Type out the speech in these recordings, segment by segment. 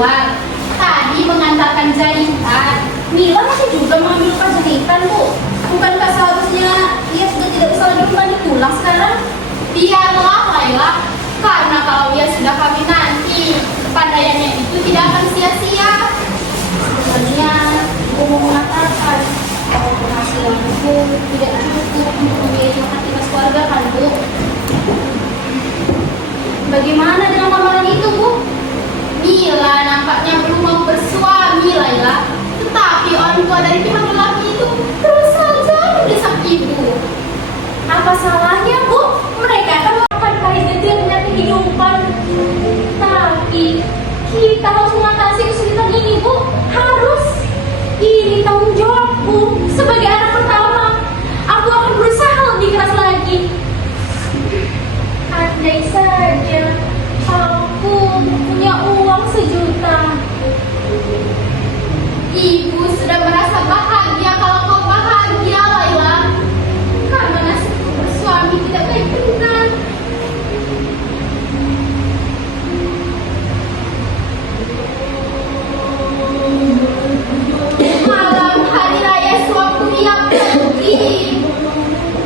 keluar. Tadi mengantarkan jahitan. Mila masih juga mengambil jahitan, Bu. Bukankah seharusnya ia sudah tidak usah lagi kembali pulang sekarang? Biarlah, Laila. Karena kalau ia sudah kawin nanti, kepandaiannya itu tidak akan sia-sia. Sebenarnya, aku mau mengatakan kalau penghasilanku tidak cukup untuk membiayai makan kita keluarga, kan, Bu? Bagaimana dengan lamaran itu, Bu? Mila nampaknya belum mau bersuami, Laila. Tetapi orang tua dari pihak lelaki itu terus saja mendesak ibu. Apa salahnya, Bu? Mereka akan melakukan pahit getirnya kehidupan. Tapi kita harus mengatasi kesulitan ini, Bu. Harus. Ini tanggung jawabku sebagai anak pertama. Aku akan berusaha lebih keras lagi. Andai saja aku punya uang 1 juta. Ibu sudah merasa bahagia kalau kau bahagia, Laila. Karena nasibku bersuami tidak baik benar. Malam hari raya sewaktu ia pergi,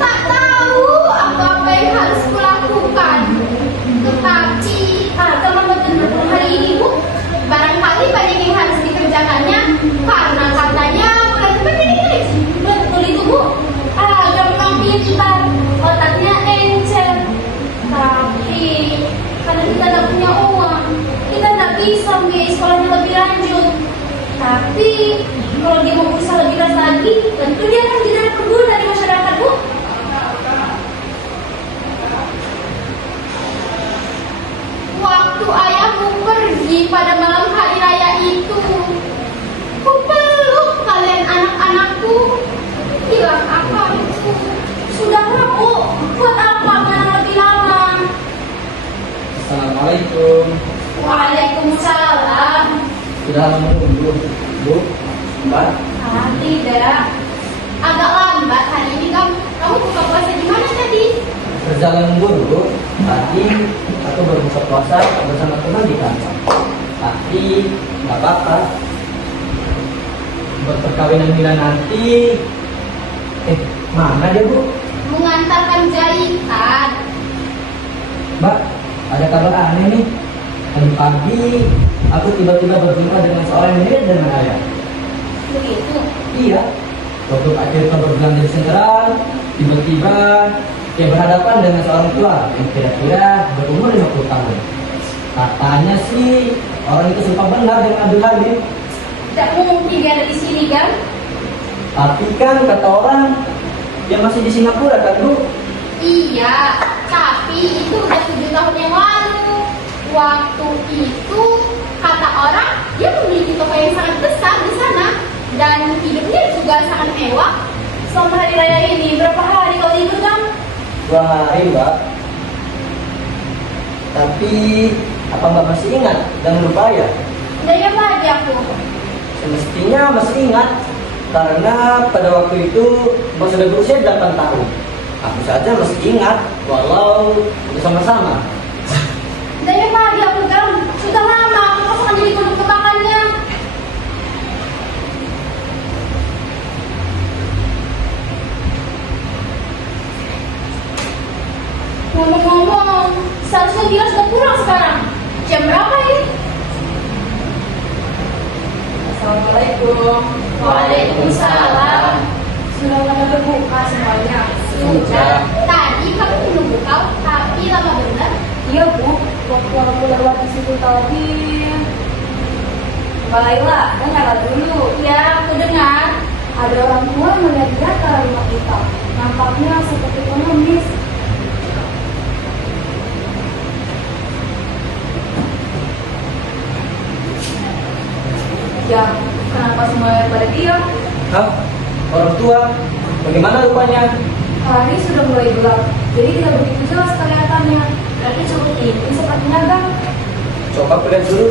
tak tahu apa yang harus kulakukan. Tetapi teman betul hari ini, Bu, barangkali banyak yang harus dikerjakannya karena katanya bulan depan jadi gaji. Betul itu, Bu. Gampang pintar, otaknya encer. Tapi karena kita tidak punya uang, kita tidak bisa membiayai sekolahnya lebih lanjut. Tapi kalau dia mau berusaha lebih keras lagi, tentu dia akan jadi berguna di masyarakat, Bu. Waktu ayahmu pergi pada malam hari raya itu, ku peluk kalian anak-anakku. Bilang apa itu? Sudahlah, Bu. Buat apa menang lebih lama? Assalamualaikum. Waalaikumsalam. Sudah menunggu, Bu, Mbak. Tidak. Agak lambat hari ini, kamu buka puasa di mana tadi? Berjalan lembur, Bu. Tadi aku berbuka puasa bersama teman di kantor. Tapi nggak apa-apa. Buat perkawinan Mila nanti. Mana dia, Bu? Mengantarkan jahitan. Mbak, ada kabar aneh nih. Tadi pagi aku tiba-tiba berjumpa dengan seorang yang mirip dengan ayah. Begitu. Iya. Waktu akhirnya berbelanja di sentral, tiba-tiba dia berhadapan dengan seorang tua yang kira-kira berumur 50 tahun. Katanya sih orang itu sumpah benar dengan Abdul Habib. Tidak mungkin dia ada di sini, kan? Tapi kan kata orang dia masih di Singapura kan, Bu? Iya, tapi itu udah 7 tahun yang lalu. Waktu itu kata orang dia memiliki toko yang sangat besar di sana dan hidupnya juga sangat mewah. Selama hari raya ini berapa hari kau libur, kan? 2 hari, Mbak. Tapi apa Mbak masih ingat dan lupa ya? Daya lagi aku. Semestinya masih ingat karena pada waktu itu Mbak sudah berusia 8 tahun. Aku saja masih ingat walau bersama-sama. Daya lagi aku, kan? Sudah lama aku akan jadi produk tebakannya. Ngomong-ngomong, seharusnya Mila sudah pulang sekarang. Jam berapa ini? Assalamualaikum. Waalaikumsalam. Sudah pada berbuka semuanya? Sudah. Tadi kamu menunggu kau, tapi lama benar. Iya, Bu. Waktu aku lewat di situ tadi. Mbak Laila, dengar dulu. Ya, aku dengar. Ada orang tua yang melihat dia ke rumah kita. Nampaknya seperti pengemis. Ya, kenapa semuanya pada diam? Hah? Orang tua? Bagaimana rupanya? Hari sudah mulai gelap, jadi tidak begitu jelas kelihatannya. Tapi cukup tinggi sepertinya, Gang. Coba aku lihat dulu.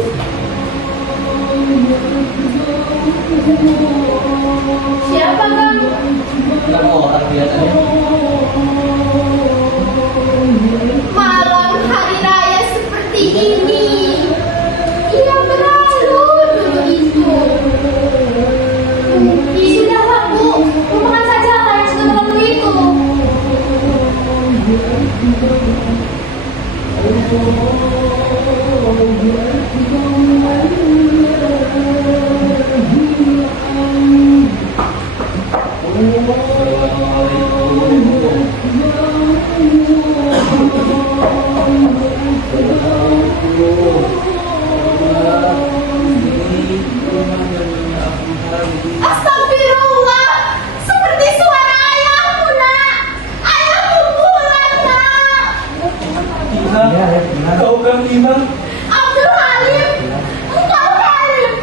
Siapa, Kang? Kamu orang kelihatannya. Malam hari raya seperti ini, ia berlalu Astagfirullah, seperti suara ayahku, nak. Ayahku pulang, nak. Tina, Iya, ya, benar. kau kan Tina? Abdul Halim, engkau Halim.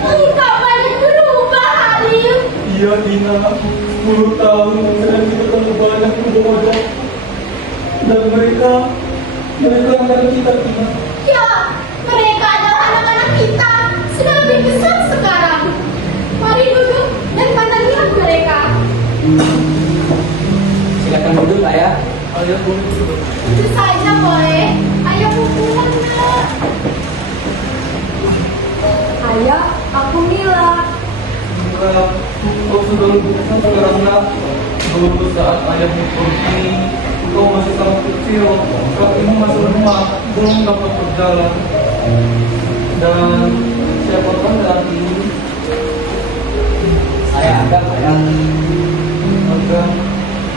Engkau banyak berubah, Halim. Iya Tina, 10 tahun dan kita terlalu banyak berbodoh. Dan mereka anak kita Tina. Ya, mereka adalah anak-anak kita. Sudah lebih besar sekarang. Mari duduk dan pandangilah mereka. Silakan duduk, ayah. Ayah boleh duduk. Itu saja boleh. Ayahku pulang, nak. Ayah, aku Mila. Mila, kau sudah lebih besar sekarang nak. Dulu saat ayahmu pergi, kau masih sangat kecil. Kakimu masih lemah, belum dapat berjalan. Dan siapakah lagi ini? Saya anggap ayah. Maka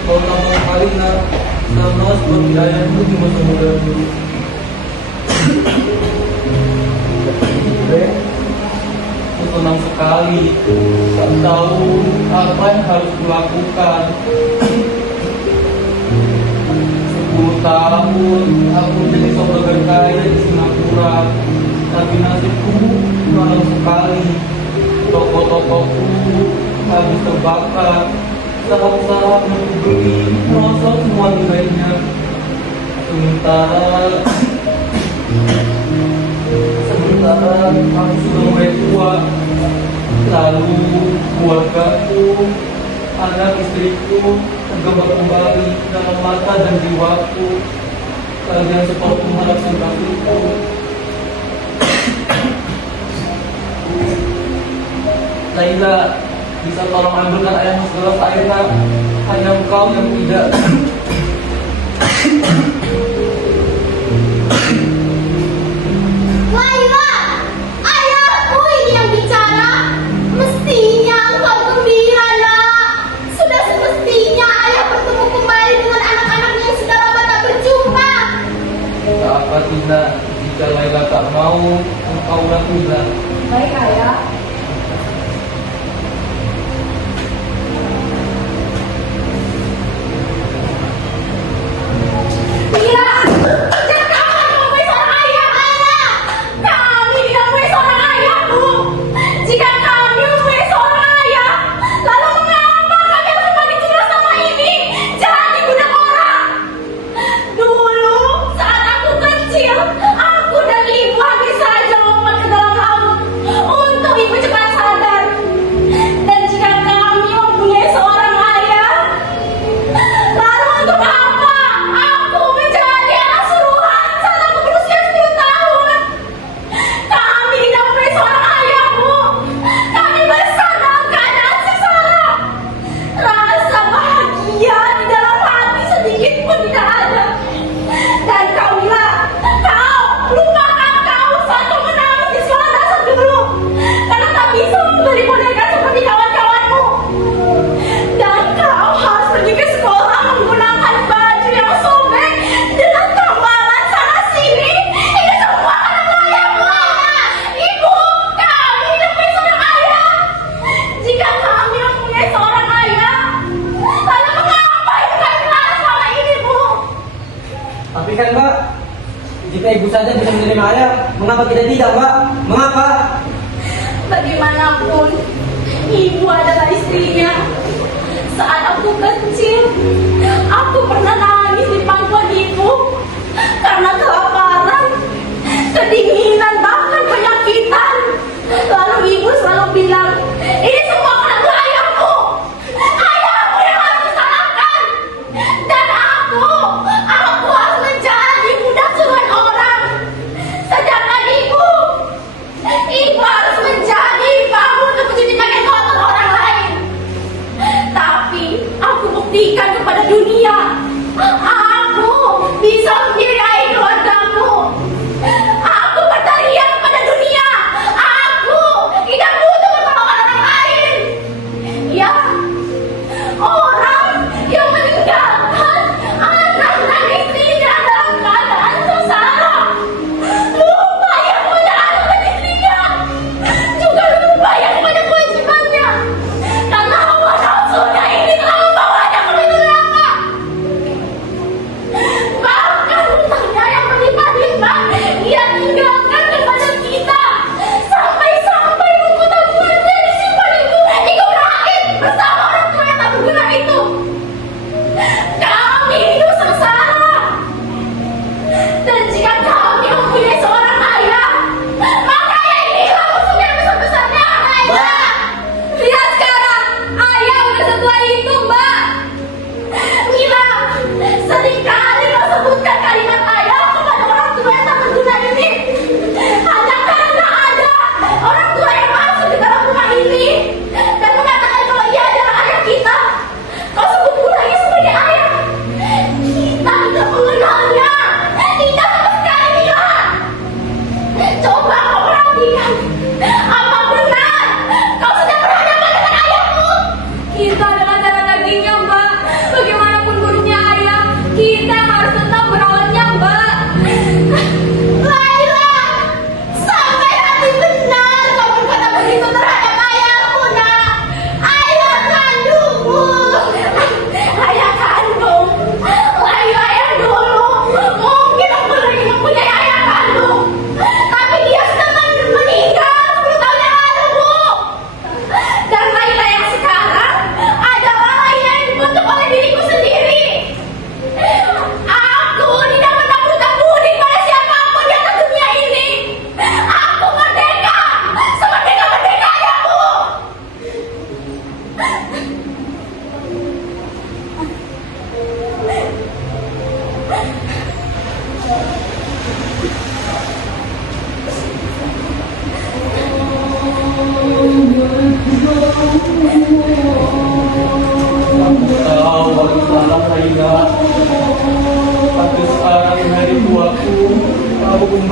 kau lama kali nak sama seperti ayahmu di masa muda dulu. Aku senang sekali tak tahu apa yang harus kulakukan. 10 tahun aku jadi saudagar kaya di Singapura, tapi nasibku malang sekali. Toko-tokoku habis terbakar, saham-saham yang kubeli merosot semua nilainya. Sementara aku sudah mulai tua. Lalu keluargaku, anak istriku tergambar kembali dalam mata dan jiwaku. Kalian seperti mengharap simpatiku. Laila, bisa tolong ambilkan ayahmu segelas air, nak? Hanya engkau yang tidak. Laila, ayahku ini yang bicara. Mestinya engkau gembira, nak. Sudah semestinya ayah bertemu kembali dengan anak-anaknya yang sudah lama tak berjumpa. Tak apa tidak, jika Laila tak mau, engkau yang tidak. Baik, Ayah. Iya, jangan katakan kamu seorang ayah, Laila. Kami tidak punya seorang ayah, Bu. Jika kami mempunyai seorang ayah, lalu mengapa kami harus berbagi tugas sama ini? Jadi budak orang. Dulu saat aku kecil, aku dan ibu habis saja lompat ke dalam laut untuk ibu cepat sadar. Dan jika kami mempunyai seorang ayah, lalu untuk apa aku menjadi anak suruhan saat aku berusia 10 tahun? Kami tidak mempunyai seorang ayah, Bu. Kami besar dalam keadaan sengsara. Rasa bahagia di dalam hati sedikit pun tidak ada. Dan kau bilang, lupakan kau saat kau menangis di sekolah dasar dulu. Karena tak bisa membeli boneka seperti kawan-kawanmu. Dan kau harus pergi ke sekolah menggunakan baju yang sobek dengan tambalan sana sini. Ini semua karena ayahmu, ayah. Ibu, kami tidak punya seorang ayah. Jika kami mempunyai seorang ayah, lalu mengapa ibu kami melarang selama ini, Bu? Tapi kan, Mbak, jika ibu saja bisa menerima ayah, mengapa kita tidak, Mbak? Mengapa? Bagaimanapun, ibu adalah istrinya. Saat aku kecil, aku pernah nangis di pangkuan ibu karena kelaparan, kedinginan, bahkan penyakitan. Lalu ibu selalu bilang, ini semua karena ayahmu. Ayahmu yang harus disalahkan. Dan aku harus menjadi budak suruhan orang. Sedangkan ibu harus menjadi bahu untuk mencuci pakaian kotor orang lain. Tapi aku buktikan kepada dunia, aku bisa membiayai keluargaku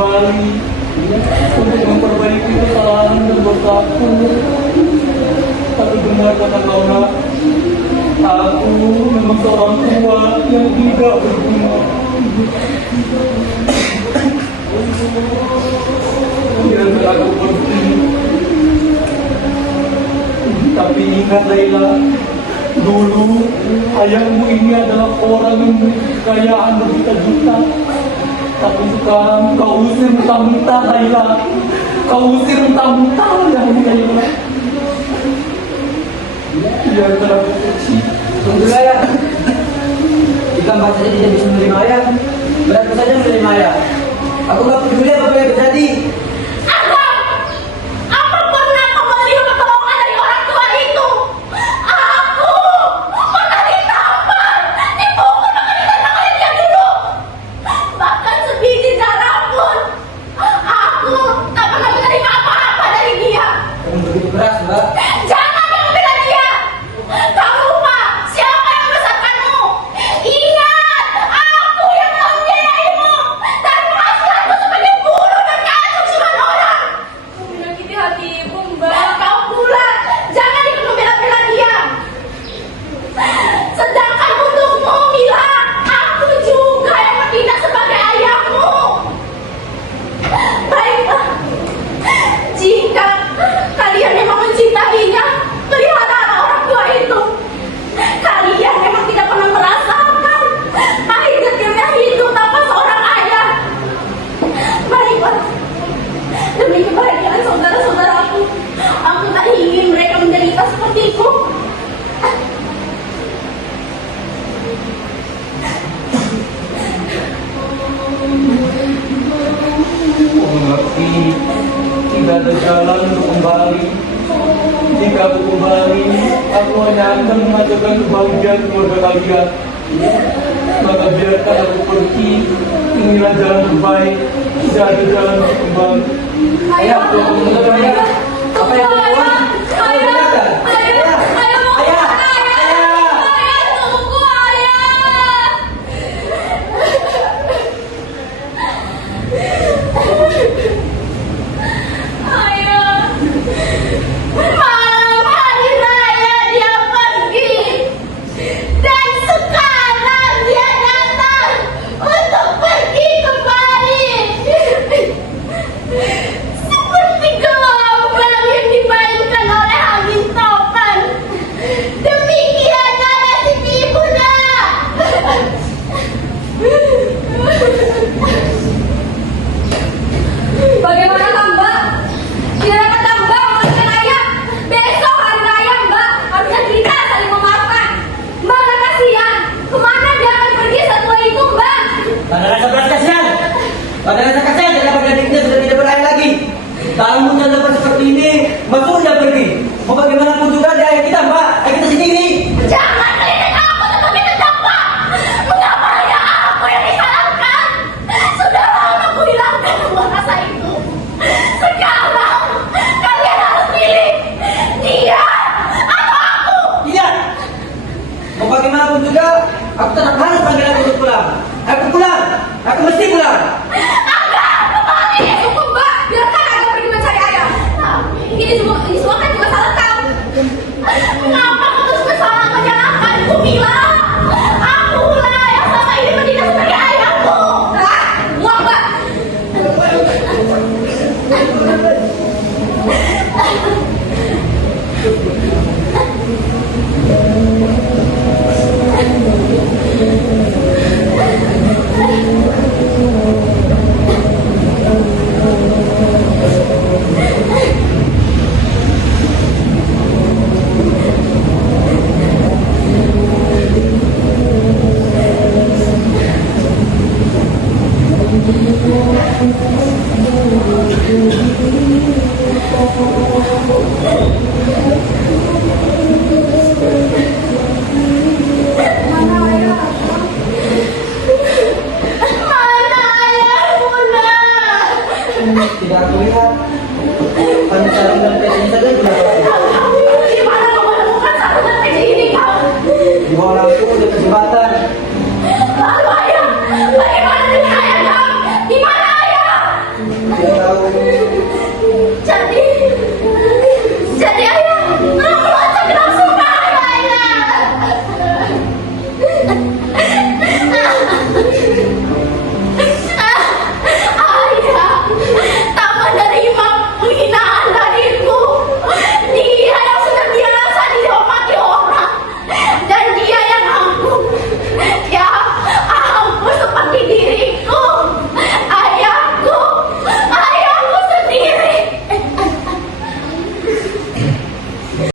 kembali untuk memperbaiki kesalahan dan dosaku. Tapi benar kata kau nak, aku memang seorang tua yang tidak berguna. Biarkan aku pergi. Tapi ingat Laila, dulu ayahmu ini adalah orang yang memiliki kekayaan berjuta-juta. Tapi sekarang kau usir mentah-mentah Laila. Kau usir mentah-mentah Laila. Biarkan aku pergi. Tunggulah ya. Jika mbak saja tidak bisa menerima ayah, berapa saja menerima ayah. Aku gak peduli apa yang terjadi. Apa pernah kau menerima pertolongan dari orang tua itu? Aku pernah ditampar, dipukul, bahkan ditendang dia dulu. Bahkan sebiji darah pun aku tak pernah menerima apa-apa dari dia. Kamu begitu keras, mbak. Jangan kamu bela dia. Kau lupa siapa yang membesarkanmu. Ingat, aku yang membiayaimu dan menghasilkanmu sebagai buruh dan kacung siluman orang. Kau menyakiti hati ibu, Mbak. Kau pula jangan ikut membela-bela dia. Sedangkan untukmu, Mila, aku juga yang bertindak sebagai ayahmu. Baiklah, jika kalian memang mencintainya, peliharalah orang tua itu. Kalian memang tidak pernah merasakan pahit getirnya hidup tanpa seorang ayah. Baiklah, demi kebahagiaan saudara-saudaraku, aku tak ingin mereka menderita sepertiku. Aku mengerti tidak ada jalan untuk kembali. Jika aku kembali, aku hanya akan mengadakan kebahagiaan keluarga kalian. Maka biarkan aku pergi. Inilah jalan terbaik. Tidak ada jalan untuk kembali. Ayah, tunggu ayah. Apa yang kau buat? Kau dengarkan? Ayah, ayah, ayah. Tunggu, ayah. Ayah, malam hari raya dia pergi, dan sekarang dia datang untuk pergi kembali. Seperti gelombang yang dimainkan oleh angin topan. Demikianlah nasib ibunda. Bagaimana Mbak? Tidak dapat Mbak memaafkan ayah. Besok hari raya Mbak, harusnya kita saling memaafkan. Mbak gak kasihan. Kemana dia akan pergi setelah itu Mbak? Pada rasa belas kasihan. Pada rasa kasihan tidak pada dirinya sudah tidak berayah lagi. Kalau muncul lepas seperti ini, masuk dia pergi. Mau bagaimanapun juga dia ayah kita, mbak. Ayah kita sendiri. Jangan melihat aku sebagai terdakwa. Mengapa hanya aku yang disalahkan? Sudah lama aku hilangkan rumah rasa itu. Sekarang kalian harus pilih dia atau aku. Iya. Mau bagaimanapun juga, aku tetap harus panggil aku untuk pulang. Aku pulang. Aku mesti pulang. Cukup Mbak, biarkan Aga pergi mencari ayah. Ini semua kan juga salah kau. Mengapa kau terus bersalah menyalahkanku, Mila? Akulah yang selama ini bertindak sebagai ayahmu. Buang Mbak. Mana ayahmu, nak? Tidak aku lihat. Hanya sarung dan peci saja sudah. Di mana kau menemukan sarung dan peci ini, kau? Di bawah